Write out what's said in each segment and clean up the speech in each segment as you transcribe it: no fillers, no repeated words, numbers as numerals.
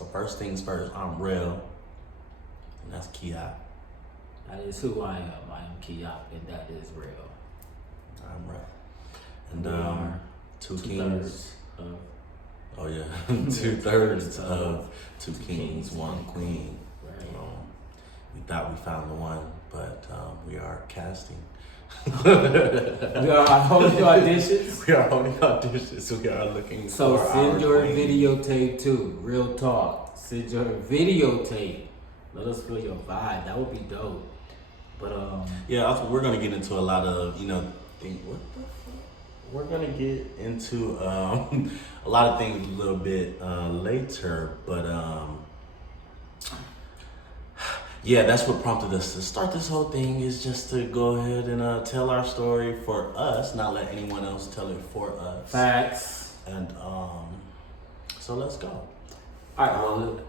So first things first, I'm real, and that's Kiap. That is who I am. I am Kiap, and that is real. I'm real. And We are two two kings. thirds of. Oh yeah, 2/3 of two kings, one queen. Right. We thought we found the one, but we are casting. We are holding auditions. We are holding auditions. We are looking So for send our your queen. videotape too. Real talk. Send your videotape. Let us feel your vibe. That would be dope. But Yeah, also, we're gonna get into a lot of think what the fuck. We're gonna get into a lot of things a little bit later, but yeah, that's what prompted us to start this whole thing, is just to go ahead and tell our story for us, not let anyone else tell it for us. facts. And so let's go. All right. Well,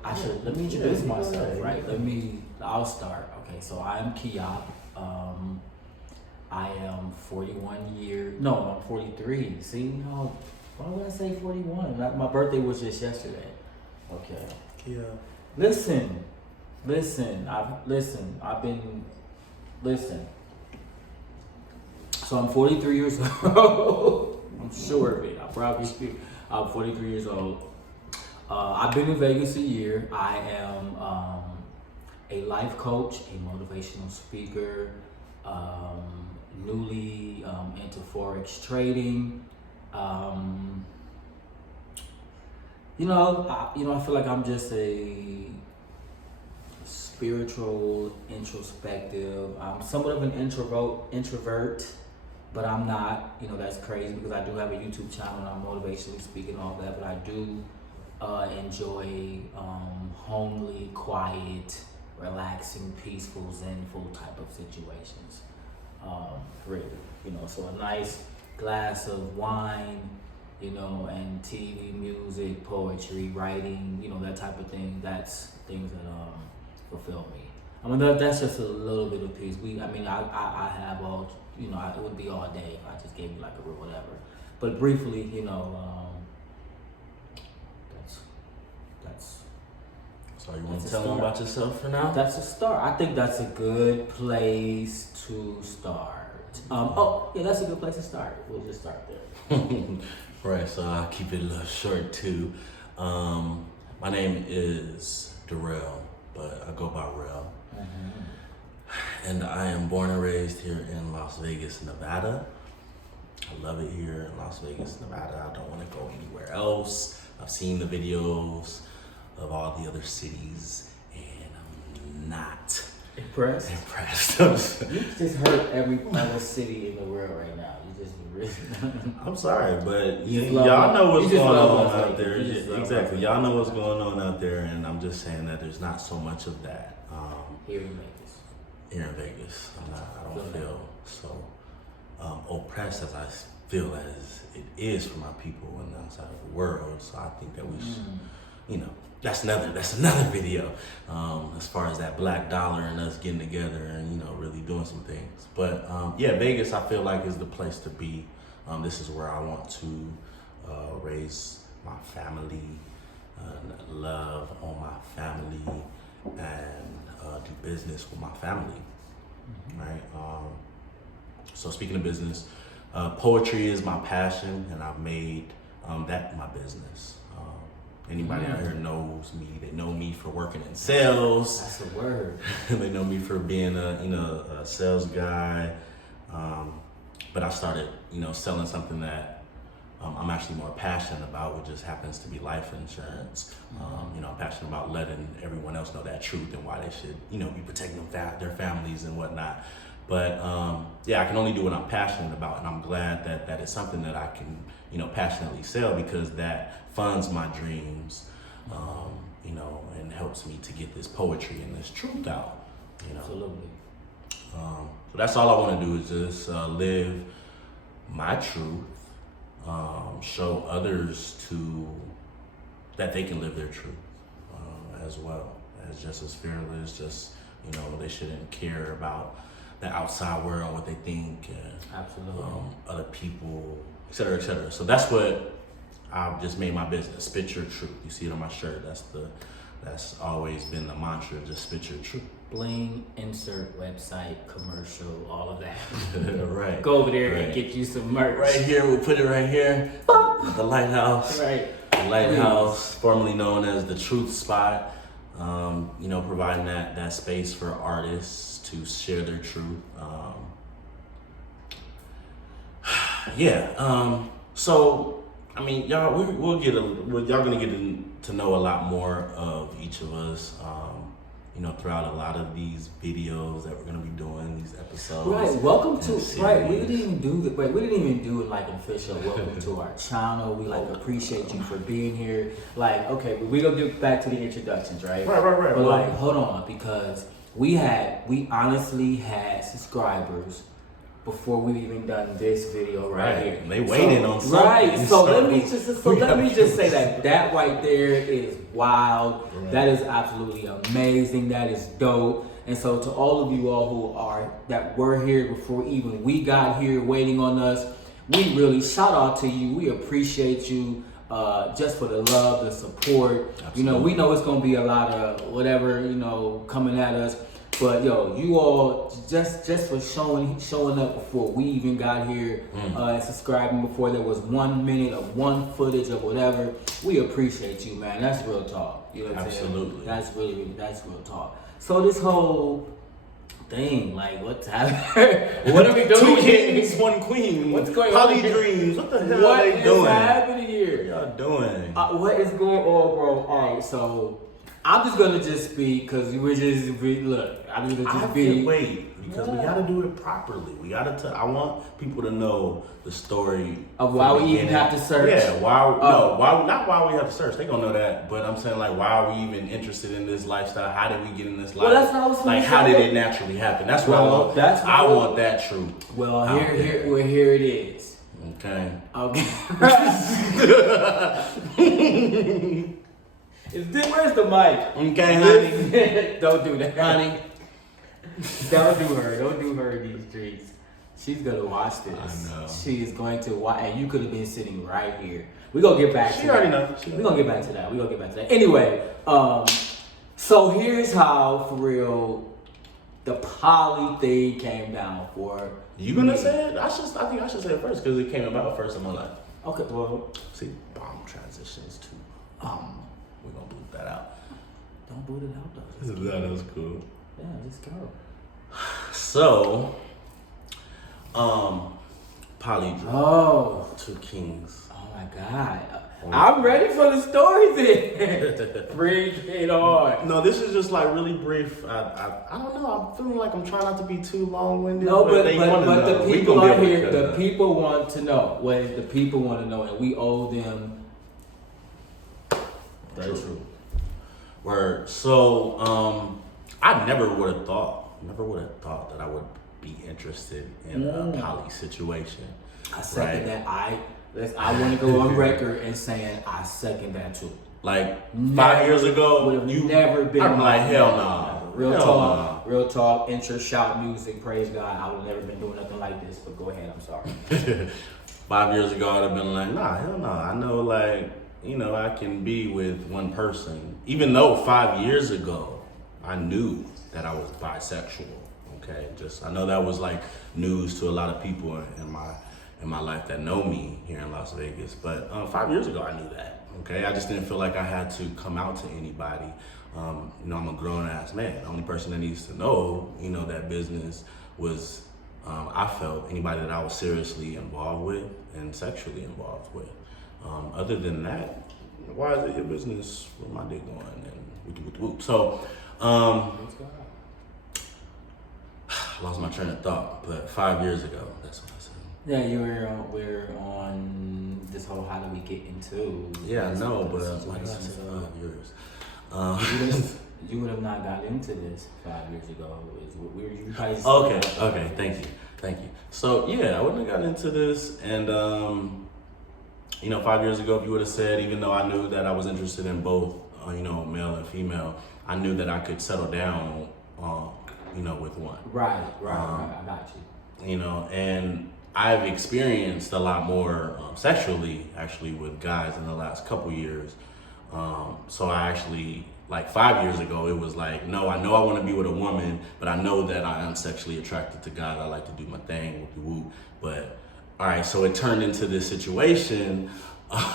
let me introduce Yeah, myself. go ahead. Right. I'll start. Okay. So I'm Kiap. I am 41 years. No, I'm 43. See, no. Why would I say 41? My birthday was just yesterday. Okay. Yeah. Listen. So I'm 43 years old. I'm sure of it. I'm 43 years old. I've been in Vegas a year. I am a life coach, a motivational speaker, newly into Forex trading. I feel like I'm just a spiritual, introspective. I'm somewhat of an introvert, but I'm not. That's crazy because I do have a YouTube channel and I'm motivationally speaking all that. But I do enjoy homely, quiet, relaxing, peaceful, zenful type of situations. Really, so a nice glass of wine, and TV, music, poetry, writing, that type of thing. That's things that fulfill me. I mean, that's just a little bit of peace. I have all, it would be all day if I just gave you like a real whatever. But briefly, that's. So you want to tell them about yourself for now? That's a start. I think that's a good place to start. That's a good place to start. We'll just start there. Right, so I'll keep it a little short too. My name is Darrell, but I go by Rel. Mm-hmm. And I am born and raised here in Las Vegas, Nevada. I love it here in Las Vegas, Nevada. I don't want to go anywhere else. I've seen the videos of all the other cities, and I'm not Impressed? impressed. You just hurt every other city in the world right now. You just really. I'm sorry, but just love y'all it. know what's You just going love on Las out Vegas. there. You just love Exactly. Las Y'all know what's Vegas. going on out there, and I'm just saying that there's not so much of that Here in Vegas. here in Vegas. I don't Feel feel so oppressed as I feel as it is for my people on the outside of the world. So I think that we should, that's another video as far as that black dollar and us getting together and really doing some things. But Vegas I feel like is the place to be. This is where I want to raise my family, love on my family, and do business with my family. Right. So speaking of business, poetry is my passion, and I've made that my business. Anybody out here knows me. They know me for working in sales. That's a word. They know me for being a sales guy. But I started selling something that I'm actually more passionate about, which just happens to be life insurance. I'm passionate about letting everyone else know that truth and why they should be protecting their families and whatnot. But I can only do what I'm passionate about, and I'm glad that it's something that I can passionately sell, because that funds my dreams, and helps me to get this poetry and this truth out. Absolutely. So that's all I want to do, is just live my truth, show others that they can live their truth as well, as just as fearless. Just they shouldn't care about the outside world, what they think, Absolutely. other people, et cetera, et cetera. So that's what I've just made my business. Spit your truth. You see it on my shirt. That's always been the mantra. Just spit your truth. Bling, insert, website, commercial, all of that. Right. Go over there and get you some merch. Right here, we'll put it right here. The Lighthouse. Right. The Lighthouse, formerly known as the Truth Spot. You know, providing that space for artists to share their truth. So I mean, y'all, y'all gonna get to know a lot more of each of us. You know, throughout a lot of these videos that we're gonna be doing, these episodes. Right. Welcome to. Right. We didn't even do the. Right. We didn't even do it like an official welcome to our channel. We like appreciate you for being here. Like, okay, but we gonna get back to the introductions, right? Right. But like, hold on, because we honestly had subscribers before we even done this video right here. They waiting on something. Right. So let me just say that right there is wild. Right. That is absolutely amazing. That is dope. And so to all of you all that were here before even we got here waiting on us, we really shout out to you. We appreciate you just for the love, the support. Absolutely. You know, we know it's gonna be a lot of whatever, you know, coming at us. But yo, you all just for showing up before we even got here, and subscribing before there was 1 minute of one footage of whatever. We appreciate you, man. That's real talk. You know what I'm saying? Absolutely. That's real talk. So this whole thing, like, what's happening? What are we doing? 2 kings, 1 queen. What's going on? Poly dreams. What the hell are they doing? What is happening here? What y'all doing? What is going on, bro? All right, so I'm just gonna speak because we're look. I'm just gonna speak. Wait, because we gotta do it properly. We gotta. I want people to know the story of why we even have to search. Yeah, not why we have to search. They gonna know that, but I'm saying like, why are we even interested in this lifestyle? How did we get in this life? Well, that's what I was like. How did it naturally happen? That's what I want. I want that truth. Well, here it is. Okay. Where's the mic? Okay, honey. Don't do that, honey. Don't do her in these streets. She's gonna watch this. I know. She is going to watch, and you could have been sitting right here. We're gonna get back to that. She already knows. We're gonna get back to that. Anyway, so here's how, for real, the poly thing came down for. You gonna say it? I think I should say it first because it came about first in my life. Okay, well. See, bomb transitions to we're gonna boot that out. Don't boot it out though. That was cool. Yeah, just go. So, Polyandry. Oh. 2 kings. Oh my God. I'm ready for the story then. Bring it on. No, this is just like really brief. I don't know. I'm feeling like I'm trying not to be too long-winded. No, but the people are here. The people want to know. What the people want to know, and we owe them. Very true. Word. So, I never would have thought that I would be interested in a poly situation. I second that. I want to go on record and saying I second that too. Like 5 years ago, you never been. I'm like, hell no. Real talk. Intro, shout, music, praise God. I would have never been doing nothing like this. But go ahead. I'm sorry. 5 years ago, I'd have been like, nah, hell no. I know, like, you know, I can be with one person. Even though 5 years ago, I knew that I was bisexual. Okay, I know that was like news to a lot of people in my life that know me here in Las Vegas. But 5 years ago, I knew that. Okay, I just didn't feel like I had to come out to anybody. You know, I'm a grown ass man. The only person that needs to know, you know, that business was I felt anybody that I was seriously involved with and sexually involved with. Other than that, why is it your business? Where my dick going? And whoop. So, I lost my train of thought, but 5 years ago, that's what I said. Yeah, we're on this whole how do we get into. Yeah, I know, but like I said, 5 years. You would have not got into this 5 years ago. Okay, thank you. So yeah, I wouldn't have gotten into this, and you know, 5 years ago, if you would have said, even though I knew that I was interested in both, you know, male and female, I knew that I could settle down, you know, with one. Right. I got you. You know, and I've experienced a lot more sexually, actually, with guys in the last couple years. So I actually, like 5 years ago, it was like, no, I know I want to be with a woman, but I know that I am sexually attracted to guys. I like to do my thing, whoop. But all right, so it turned into this situation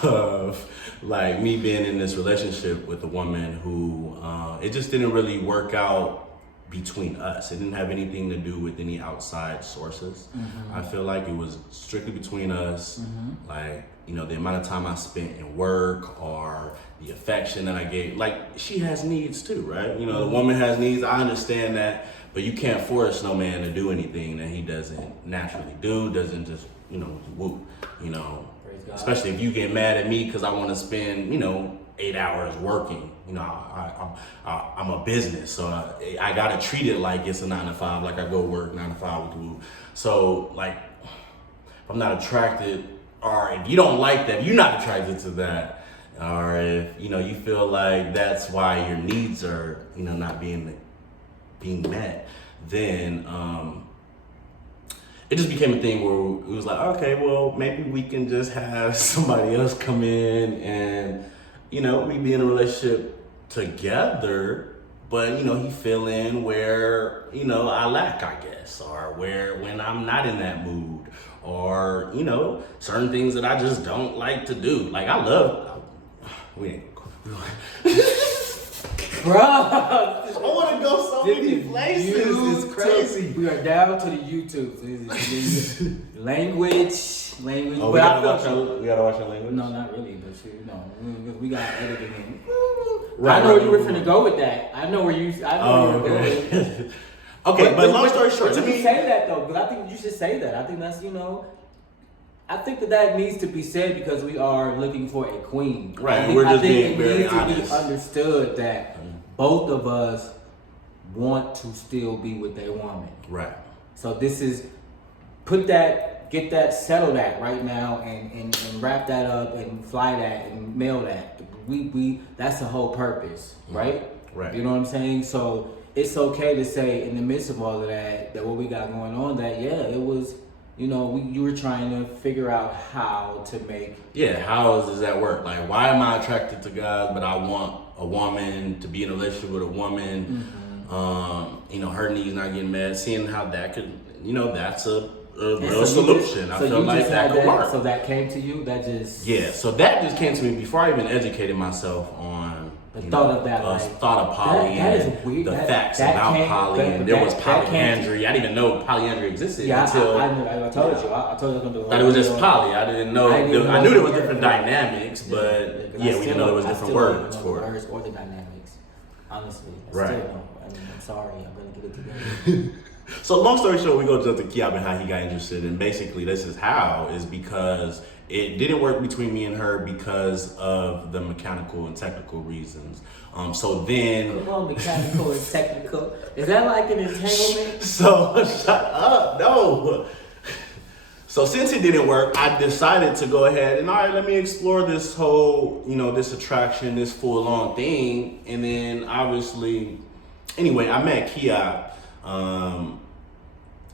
of like me being in this relationship with a woman who it just didn't really work out between us. It didn't have anything to do with any outside sources. I feel like it was strictly between us. Like, you know, the amount of time I spent in work or the affection that I gave. Like, she has needs too, right? You know, the woman has needs. I understand that, but you can't force no man to do anything that he doesn't naturally do, doesn't just, you know, whoop, you know. Especially if you get mad at me because I want to spend, you know, 8 hours working. You know, I'm a business, so I gotta treat it like it's a 9 to 5, like I go work 9 to 5 with Woo. So like, if I'm not attracted, or if you don't like that, if you're not attracted to that, or if you know you feel like that's why your needs are, you know, not being met, then it just became a thing where it was like, okay, well, maybe we can just have somebody else come in and, you know, we be in a relationship together, but, you know, he fill in where, you know, I lack, I guess, or where when I'm not in that mood, or, you know, certain things that I just don't like to do. Like, we ain't Bro, I want to go so many places. It's crazy. We are down to the YouTube. Language. Oh, we gotta watch our language? No, not really, but you know, we got editing in. Right, I know right, you were right. finna go with that. I know where you were going. Okay, but long story short, let me say that though, because I think you should say that. I think that's, you know, I think that needs to be said because we are looking for a queen. Right, we're just being very it honest. needs to be understood that both of us want to still be with a woman. Right. So this is, get that, settle that right now and wrap that up and fly that and mail that. We that's the whole purpose, right? Right. You know what I'm saying? So it's okay to say in the midst of all of that what we got going on, that yeah, it was, you know, you were trying to figure out how to make. Yeah, how does that work? Like, why am I attracted to guys, but I want a woman to be in a relationship with a woman? You know, her needs not getting met. Seeing how that could, you know, that's a real solution. I feel like that could work. So that came to you. That just so that just came to me before I even educated myself on the thought of that. Thought of poly that and is weird. the facts about poly, and there was polyandry. I didn't even know polyandry existed until I told you. I told you I was gonna do it. Thought it was just poly. I didn't know. I knew there was different dynamics, but we didn't know there was different words for it. Words or the dynamics. Honestly, right. Still don't. I mean, I'm sorry. I'm gonna get it together. So long story short, we go to Kiab and how he got interested, and basically this is how is because it didn't work between me and her because of the mechanical and technical reasons. So then, come on, mechanical and technical. Is that like an entanglement? So shut up, no. So since it didn't work, I decided to go ahead and all right, let me explore this whole, you know, this attraction, this full-on thing, and then obviously, anyway, I met Kiab.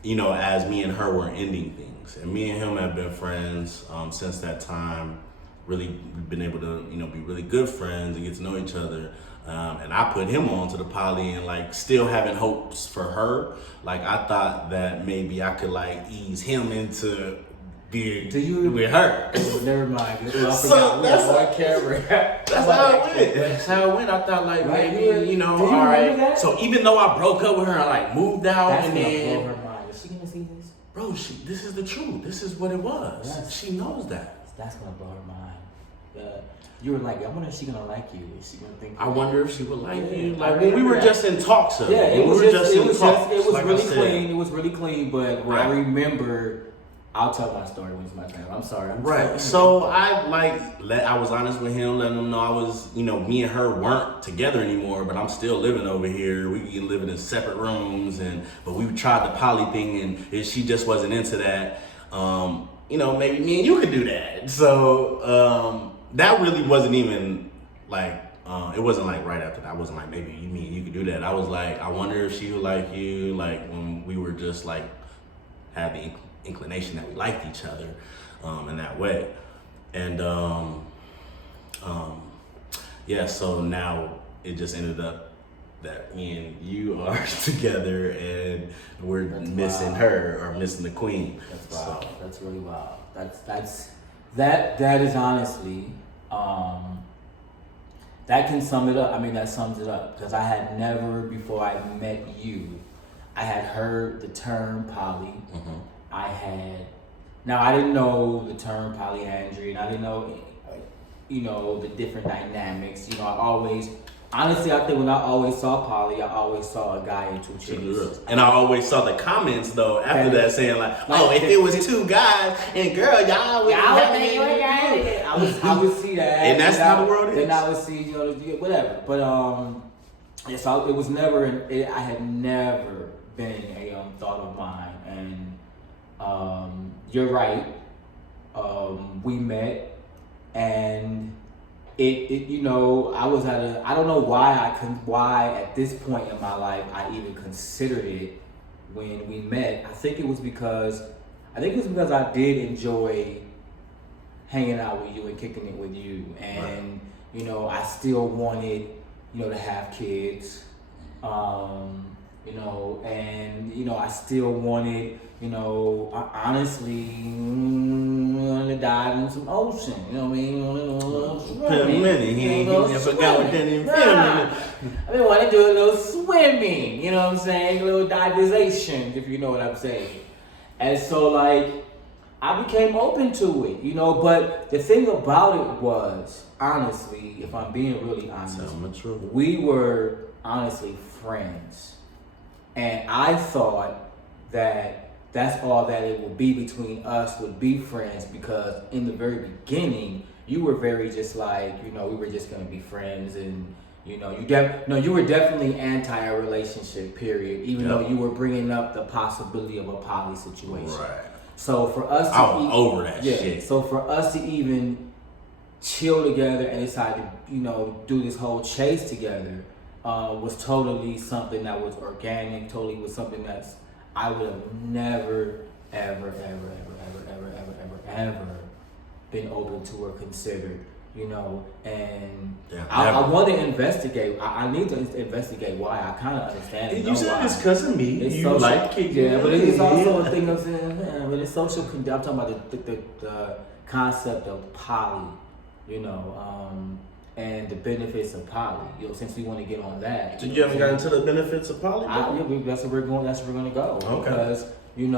You know, as me and her were ending things, and me and him have been friends since that time. Really been able to, you know, be really good friends and get to know each other. And I put him on to the poly, and like still having hopes for her. Like I thought that maybe I could like ease him into being with her. Never mind. So that's on camera. That's how it went. That's how it went. I thought like maybe, you know, all right. That? So even though I broke up with her, I like moved out, that's and then blow her mind. Is she gonna see this? Bro, this is the truth. This is what it was. Yes. She knows that. That's gonna blow her mind. You were like, I wonder if she gonna like you. Is she gonna think? I wonder if she would like you. Like when we were just in talks. Of yeah, it was like really clean. It was really clean. But right. I remember. I'll tell my story when it's my turn. I'm sorry. Right. So I was honest with him, letting him know I was, you know, me and her weren't together anymore, but I'm still living over here. We be living in separate rooms, but we tried the poly thing, and she just wasn't into that. You know, maybe me and you could do that. So that really wasn't even like. It wasn't like right after that. I wasn't like maybe me and you could do that. I was like, I wonder if she would like you, like when we were just like had the inclination that we liked each other in that way. And yeah, so now it just ended up that me and you are together and we're missing her or missing the queen. That's wild. So. That's really wild. That is honestly, that can sum it up. I mean, that sums it up, because I had never, before I met you, I had heard the term poly. Now I didn't know the term polyandry, and I didn't know, the different dynamics. Honestly, I think when I always saw poly, I always saw a guy and two chicks. And I always saw the comments though after that saying like, if it was two guys and girl, y'all would I would see that. And that's how the world is. Then I would see, whatever. But so it was never. I had never been a thought of mine. And you're right. We met, and I was I don't know why at this point in my life I even considered it when we met. I think it was because I did enjoy hanging out with you and kicking it with you, and I still wanted to have kids, and I still wanted honestly to dive in some ocean, I want to do a little swimming, a little divisation, if you know what I'm saying. And so I became open to it, but the thing about it was, honestly, if I'm being really honest, we were honestly friends. And I thought that that's all that it would be between us, would be friends, because in the very beginning, you were very just we were just gonna be friends, and you were definitely anti a relationship, period, even though you were bringing up the possibility of a poly situation. Right. So for us to I was over that shit. So for us to even chill together and decide to, do this whole chase together, was totally something that was organic, totally was something that's I would have never, ever been open to or considered, and I want to investigate. I need to investigate why. I kind of understand it. You said it's because of me. It's you social, like kicking. Yeah, but it's also a thing of saying, but it's social. I'm talking about the concept of poly, and the benefits of poly. Since we want to get on that. So you haven't gotten into the benefits of poly? That's where we're going. That's where we're going to go. Okay. Because in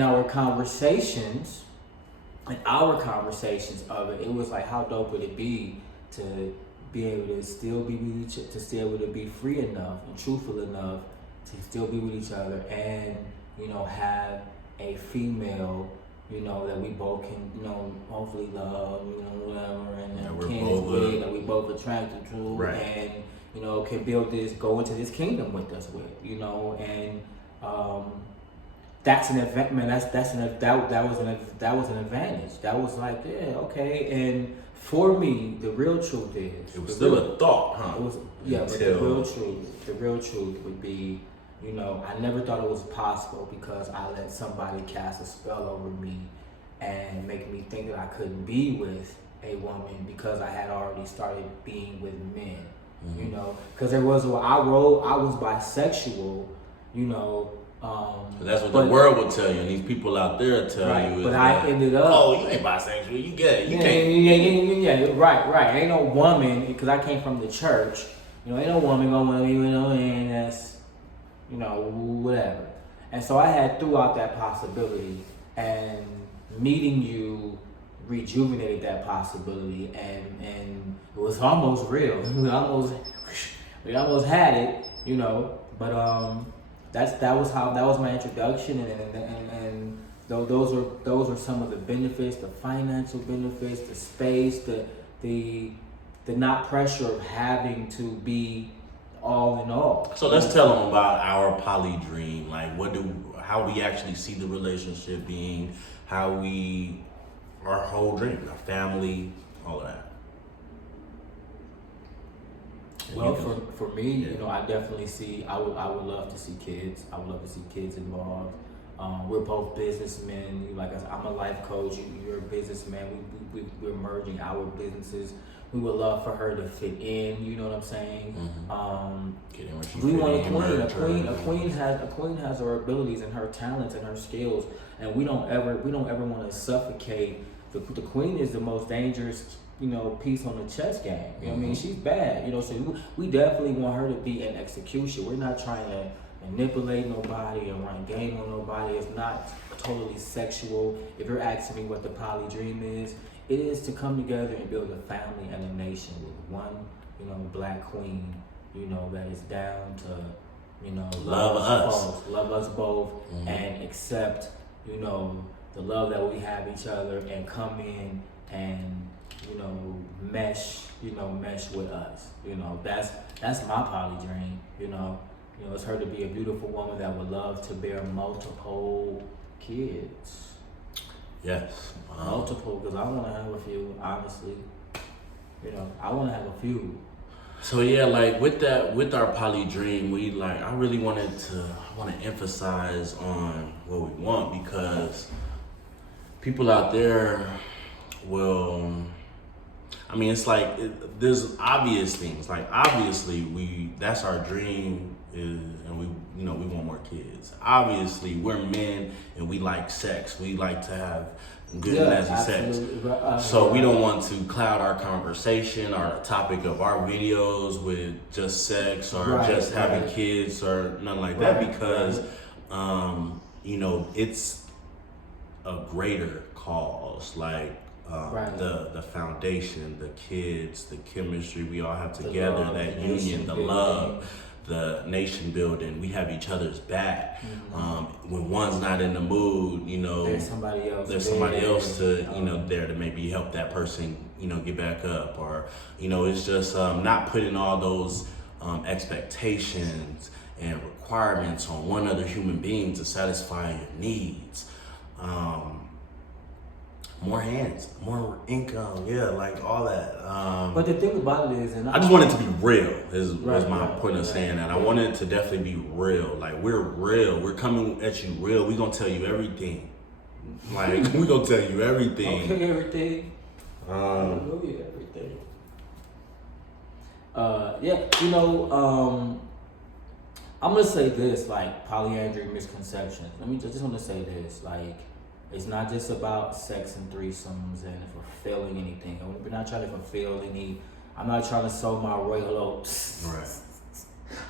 our conversations of it, it was how dope would it be to be able to still be with each other, to still able to be free enough and truthful enough to still be with each other, and have a female. That we both can, hopefully love, whatever, and kids with, that we both attracted to, right. And, can go into this kingdom with us with, and that's an event, man. That was an advantage. That was okay. And for me, the real truth is, it was still a thought, huh? It was, but the real truth would be. I never thought it was possible, because I let somebody cast a spell over me and make me think that I couldn't be with a woman because I had already started being with men, because I was bisexual, that's what the world will tell you, and these people out there tell you. But I ended up. You ain't bisexual. You get it. You can't. Yeah. Right. Ain't no woman, because I came from the church. Ain't no woman gonna want to be with no man that's. Whatever. And so I had threw out that possibility, and meeting you rejuvenated that possibility, and it was almost real. We almost had it, but that was my introduction, and those are some of the benefits, the financial benefits, the space, the not pressure of having to be all in all. So let's tell them about our poly dream. How we actually see the relationship being, our whole dream, our family, all of that. Well, for me, I definitely see. I would love to see kids. I would love to see kids involved. We're both businessmen. Like I said, I'm a life coach. You're a businessman. We're merging our businesses. We would love for her to fit in. You know what I'm saying? We want a queen. A queen has her abilities and her talents and her skills, and we don't ever want to suffocate. The queen is the most dangerous, piece on the chess game. You know what I mean? She's bad. So we definitely want her to be in execution. We're not trying to manipulate nobody or run game on nobody. It's not totally sexual. If you're asking me what the poly dream is, it is to come together and build a family and a nation with one, black queen, that is down to, love us both, and accept, the love that we have each other, and come in and, mesh with us. That's my poly dream. It's her to be a beautiful woman that would love to bear multiple kids. Yes. Multiple, because I want to have a few, honestly. I want to have a few. So yeah, like with our poly dream, I really want to emphasize on what we want, because people out there will, it's like there's obvious things. Like obviously that's our dream and we want more kids. Obviously we're men and we like sex. We like to have good nasty sex. So we don't want to cloud our conversation or the topic of our videos with just sex or just having kids or nothing like that, because it's a greater cause. Like the foundation, the kids, the chemistry we all have together, that union, the love, the nation building. We have each other's back. When one's not in the mood, there's somebody else to there to maybe help that person get back up, or it's just not putting all those expectations and requirements on one other human being to satisfy your needs. More hands, more income, like all that. But the thing about it is, and I just want it to be real. Was my point of saying that. I want it to definitely be real. Like we're real. We're coming at you real. We gonna tell you everything. Like we gonna tell you everything. Okay, everything. Everything. I'm gonna say this, like polyandry misconceptions. Just want to say this, like. It's not just about sex and threesomes and fulfilling anything. We're not trying to fulfill I'm not trying to sow my royal oats. Right.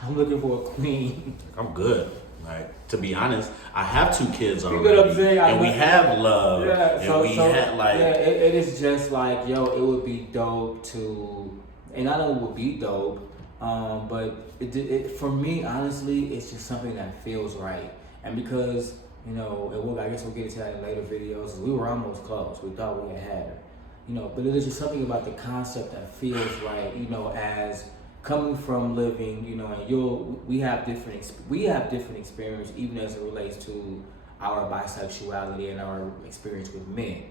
I'm looking for a queen. I'm good. Like, to be honest, I have 2 kids already. You know what I'm saying? And we have love. Yeah, It is just like, it would be dope to, and I know it would be dope, but it for me, honestly, it's just something that feels right. And because, I guess we'll get into that in later videos. We were almost close. We thought we had her. But it is just something about the concept that feels right, as coming from living, and we have different experience, even as it relates to our bisexuality and our experience with men.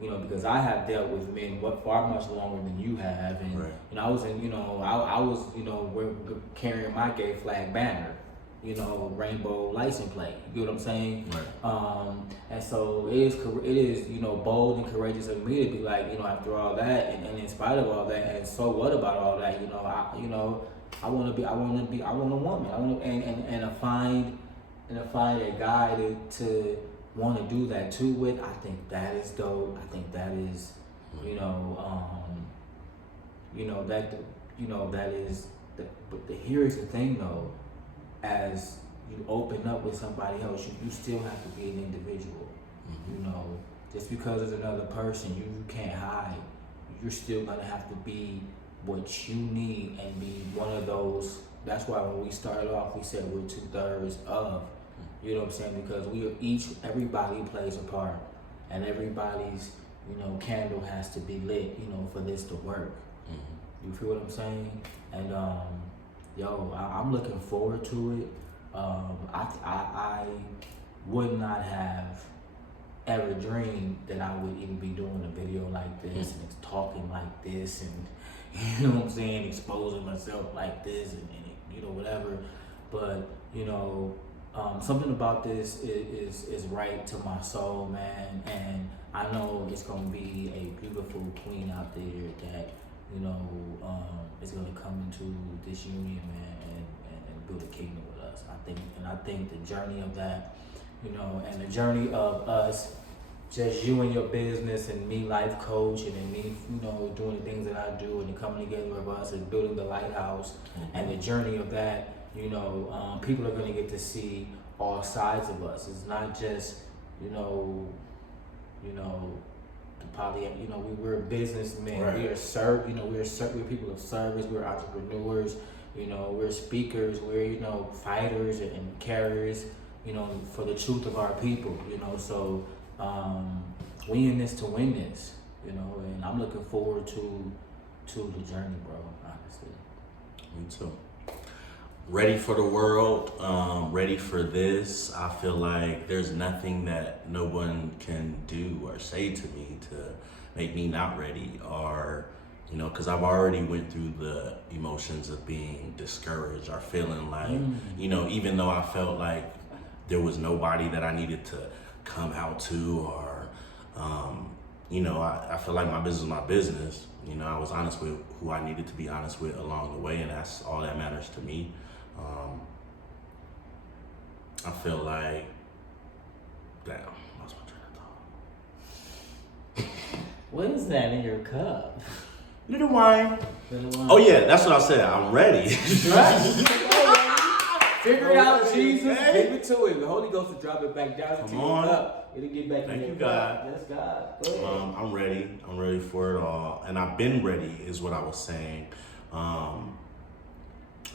Because I have dealt with men far much longer than you have, and I was in, I was, we're carrying my gay flag banner. Rainbow license plate. You know what I'm saying? Right. And so it is, bold and courageous of me to be like, after all that, and in spite of all that, and so what about all that? I want a woman. And to find a guy to want to do that too with. I think that is dope. I think that is, that is. But here's the thing though. As you open up with somebody else, you still have to be an individual. Just because there's another person, you can't hide. You're still gonna have to be what you need and be one of those. That's why when we started off, we said we're 2/3 of. You know what I'm saying? Because everybody plays a part, and everybody's candle has to be lit. For this to work. You feel what I'm saying? And I'm looking forward to it. I would not have ever dreamed that I would even be doing a video like this and talking like this and exposing myself like this and whatever. But something about this is right to my soul, man, and I know it's gonna be a beautiful queen out there that is gonna come into this union, man, and build a kingdom with us. I think the journey of that, and the journey of us, just you and your business and me life coaching and me, doing the things that I do and the coming together of us and building the lighthouse, and the journey of that. People are going to get to see all sides of us. It's not just, the we're businessmen. Right. We're people of service. We're entrepreneurs. We're speakers. We're fighters and carriers. For the truth of our people. So we in this to win this. And I'm looking forward to the journey, bro. Honestly. Me too. Ready for the world, ready for this. I feel like there's nothing that no one can do or say to me to make me not ready, or because I've already went through the emotions of being discouraged or feeling like, even though I felt like there was nobody that I needed to come out to, or I feel like my business is my business. I was honest with who I needed to be honest with along the way, and that's all that matters to me. I feel like, damn, I lost my train of thought. What is that in your cup? Little wine. Oh yeah, that's what I said. I'm ready. Figure it out, Jesus. Give it to him. The Holy Ghost will drop it back down into your cup. It'll get back in your cup. Yes, God. I'm ready. I'm ready for it all, and I've been ready. Is what I was saying.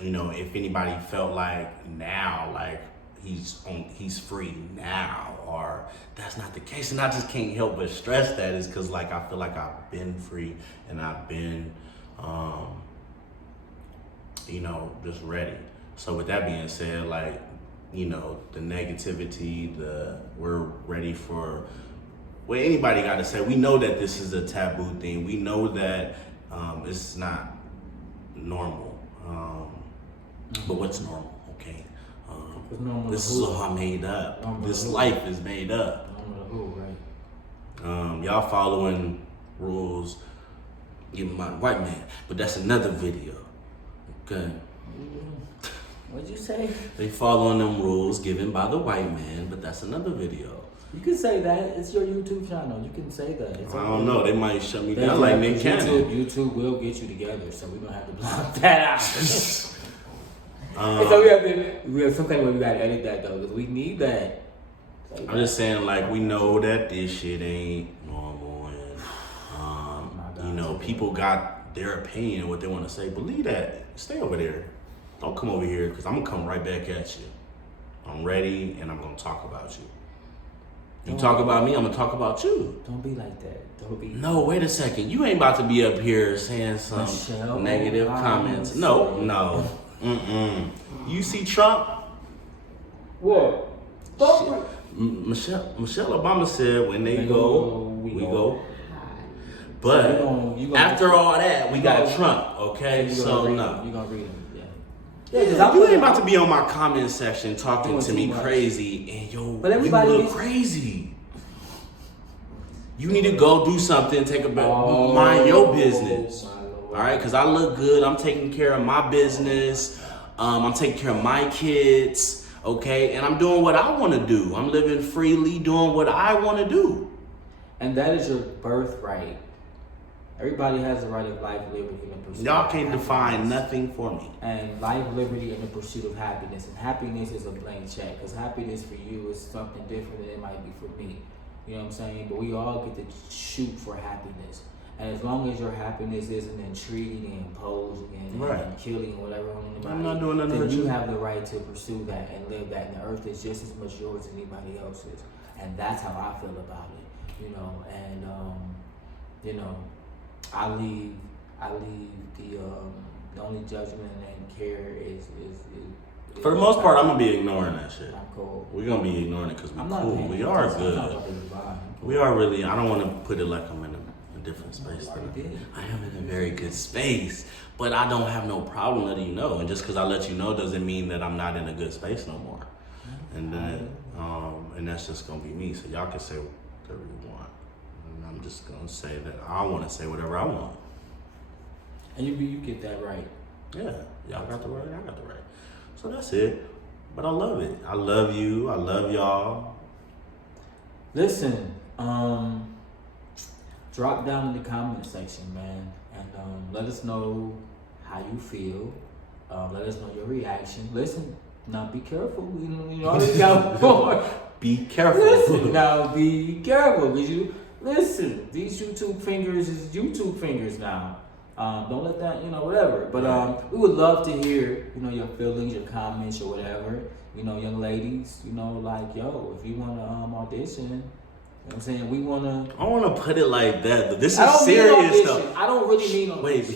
If anybody felt like now, like he's free now, or that's not the case, and I just can't help but stress that, is because I feel like I've been free and I've been, just ready. So with that being said, the negativity, we're ready for what anybody got to say. We know that this is a taboo thing. We know that it's not normal. But what's normal, okay? This is all made up. This life is made up. Y'all following rules, giving my white man, but that's another video. Okay. What'd you say? They following them rules given by the white man, but that's another video. You can say that. It's your YouTube channel. You can say that. I don't know. They might shut me down like Nick Cannon. YouTube will get you together, so we're gonna have to block that out. So we have some kind of way we gotta edit that though, because we need that. I'm just saying, we know that this shit ain't normal, and people got their opinion, what they want to say. Believe that. Stay over there. Don't come over here, because I'm gonna come right back at you. I'm ready, and I'm gonna talk about you. You talk about me, I'm gonna talk about you. Don't be like that. Don't be. No, wait a second. You ain't about to be up here saying some negative comments. No. You see Trump? What? Michelle Obama said, when they go, we go. But so you gonna after all that, we got Trump, okay? So no. You gonna read him, yeah, you ain't about to be on my comment section talking to me crazy, and you look crazy. You need to go do something, take a mind your business. All right, because I look good. I'm taking care of my business. I'm taking care of my kids, okay? And I'm doing what I want to do. I'm living freely, doing what I want to do. And that is your birthright. Everybody has the right of life, liberty, and the pursuit. Y'all can't define nothing for me. And life, liberty, and the pursuit of happiness. And happiness is a blank check, because happiness for you is something different than it might be for me. You know what I'm saying? But we all get to shoot for happiness. And as long as your happiness isn't entreating and imposing and killing or whatever on anybody, I'm not doing nothing then you have the right to pursue that and live that. And the earth is just as much yours as anybody else's. And that's how I feel about it, And I leave the only judgment and care is for the most part, I'm gonna be ignoring that shit. I'm cool. We're gonna be ignoring it because we're cool. We are good. We are really. I don't want to put it like I'm in a different space. I am in a very good space, but I don't have no problem letting you know. And just because I let you know doesn't mean that I'm not in a good space no more. And then, and that's just gonna be me. So y'all can say whatever you want. And I'm just gonna say that I wanna say whatever I want. And you get that right. Yeah, y'all got the right, I got the right. So that's it. But I love it. I love you. I love y'all. Listen, drop down in the comment section, man, and let us know how you feel. Let us know your reaction. Listen, now be careful. You always got more. Be careful. Listen, now be careful. Listen, these YouTube fingers is YouTube fingers now. Don't let that, whatever. But we would love to hear, your feelings, your comments, or whatever. Young ladies, like, yo, if you want to audition, you know what I'm saying? We want to. I want to put it like that, but this is serious stuff. I don't really mean audition. Wait,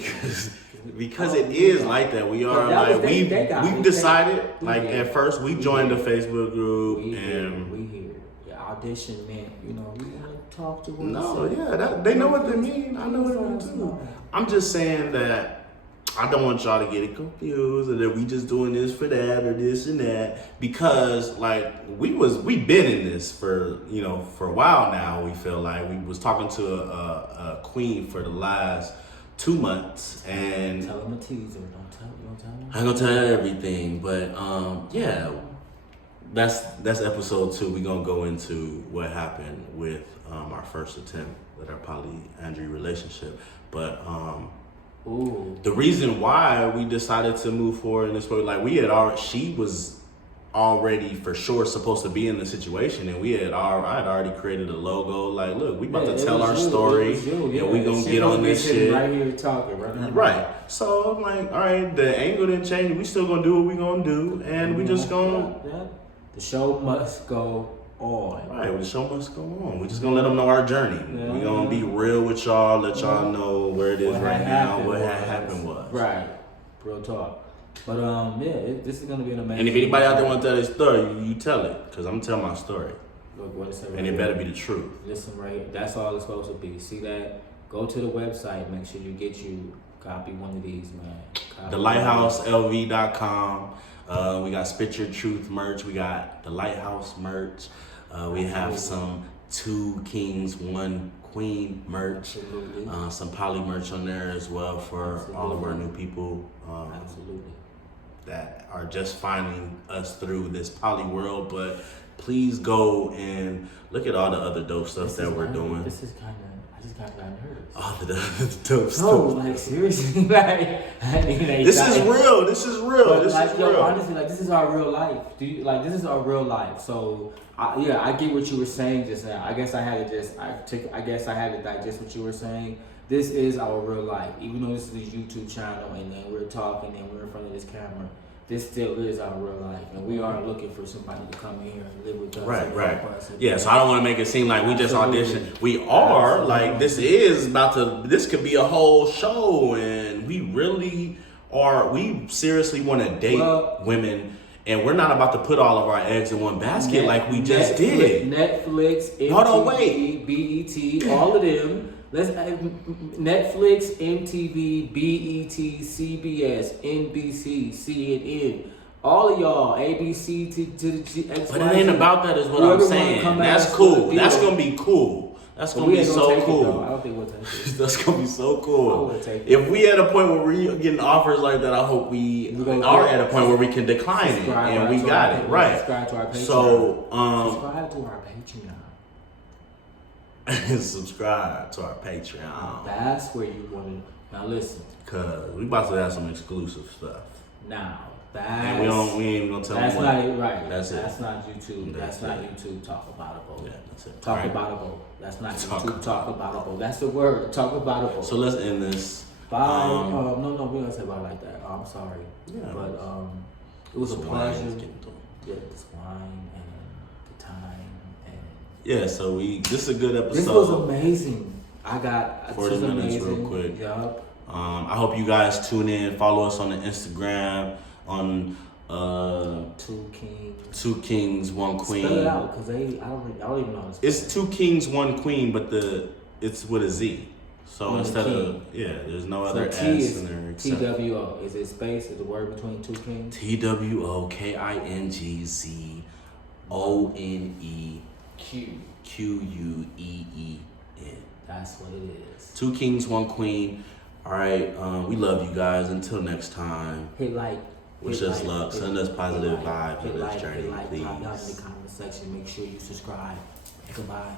because it is like that. We are like, we've decided, at first, we joined the Facebook group we hear. Yeah, audition meant, we want to talk to them. No, yeah, they know what they mean. I know what they mean too. I'm just saying that I don't want y'all to get it confused, or that we just doing this for that or this and that, because like we've been in this for for a while now. We feel like we was talking to a queen for the last 2 months, and tell them a teaser. Don't tell them. I ain't gonna tell you everything, but yeah, that's episode 2. We gonna go into what happened with our first attempt with our polyandry relationship, but the reason why we decided to move forward in this way, like she was already for sure supposed to be in the situation, and I had already created a logo. Like, look, we about to tell our story, and we gonna get on this shit right here talking right. So I'm like, all right, the angle didn't change. We still gonna do what we gonna do, and we just gonna. The show must go on. Right, the show must go on. We're just gonna let them know our journey. Yeah. We're gonna be real with y'all, let y'all know where it is right now, what happened was. Right, real talk. But this is gonna be an amazing. And if anybody out there want to tell their story, you tell it, because I'm telling my story. Look, what it said right and it better be the truth. Listen, right, that's all it's supposed to be. See that? Go to the website. Make sure you get copy one of these, man. TheLighthouseLV.com. We got Spit Your Truth merch. We got the Lighthouse merch. We have some 2 Kings, 1 Queen merch. Absolutely. Some poly merch on there as well for all of our new people. Absolutely. That are just finding us through this poly world. But please go and look at all the other dope stuff that we're doing. This is I just got nervous. All the dope stuff. No, like seriously, like this is real. This is real. This is real. Honestly, like this is our real life. This is our real life. So I get what you were saying just now. I guess I had to digest what you were saying. This is our real life. Even though this is a YouTube channel and then we're talking and we're in front of this camera, this still is our real life. And we are looking for somebody to come in here and live with us. Right. Yeah, so I don't want to make it seem like we just auditioned. We are, like, this could be a whole show, and we really are, we seriously want to date women. And we're not about to put all of our eggs in one basket like we just did. Netflix, MTV, BET, all of them. Netflix, MTV, BET, CBS, NBC, CNN, all of y'all, ABC to the G. But it ain't about that, is what I'm saying. That's cool. That's gonna be cool. That's gonna be so cool. I don't think we'll take it. That's gonna be so cool. Take it. If we at a point where we're getting offers like that, I hope we are at a point where we can decline it, and we got it right. Subscribe to our Patreon. So subscribe to our Patreon. Subscribe to our Patreon. That's where you want to. Now listen. Cause we about to have some exclusive stuff. Now and we ain't gonna tell them. That's not it, right? That's not YouTube. That's not YouTube talk aboutable. Yeah, that's it. Talk aboutable. That's not YouTube talk aboutable. That's the word. Talk aboutable. So let's end this. Bye. No, we don't say bye like that. I'm sorry. Yeah. But it was a pleasure. Yeah, this wine and the time. Yeah, so this is a good episode. This was amazing. I got 40 minutes real quick. Yup. I hope you guys tune in. Follow us on the Instagram on 2 Kings, 1 Queen. Spell it out, because I don't even know how to spell It's 2 Kings, 1 Queen, but it's with a Z. So instead of there's no other S in there. TWO. Is it space? Is the word between 2 Kings? TWOKINGZ ONEQUEEN. That's what it is. 2 kings, 1 queen. All right, we love you guys. Until next time. Hit like. Wish us luck. Send us positive vibes in this journey, please. Drop down in the comment section. Make sure you subscribe. Goodbye.